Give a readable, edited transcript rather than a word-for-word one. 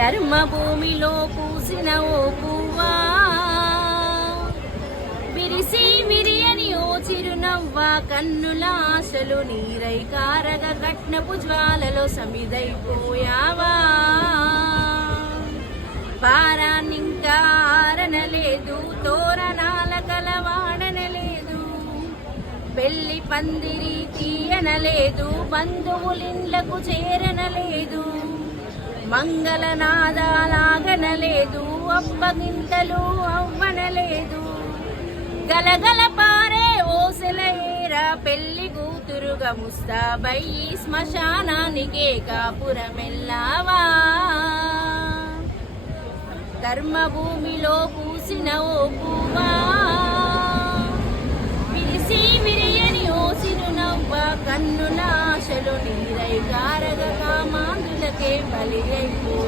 కర్మ భూమిలో పూసిన ఓ పువ్వా, విరిసి విరియని ఓ చిరునవ్వా, కన్నుల ఆశలు నీరై కారగ కట్నపు జ్వాలలో సమిదైపోయావా. పారాన్నింకా ఆరనలేదు, తోరణాల కలవాడనలేదు, పెళ్లి పందిరి తీయనలేదు, బంధువులిండ్లకు చేరనలేదు, మంగళనాదాలాగనలేదు, అప్పగింతలు అవ్వనలేదు. గలగల పారే ఓసెలయేరా పెళ్లి కూతురుగా ముస్తాబై శ్మశానానికే కాపురమెల్లావా. కర్మభూమిలో పూసిన ఓ పువ్వా, విరిసి విరియని ఓ చిరునవ్వా, కన్నుల ఆశలు నీరై కారగ కామాందులకే బలి అయిపో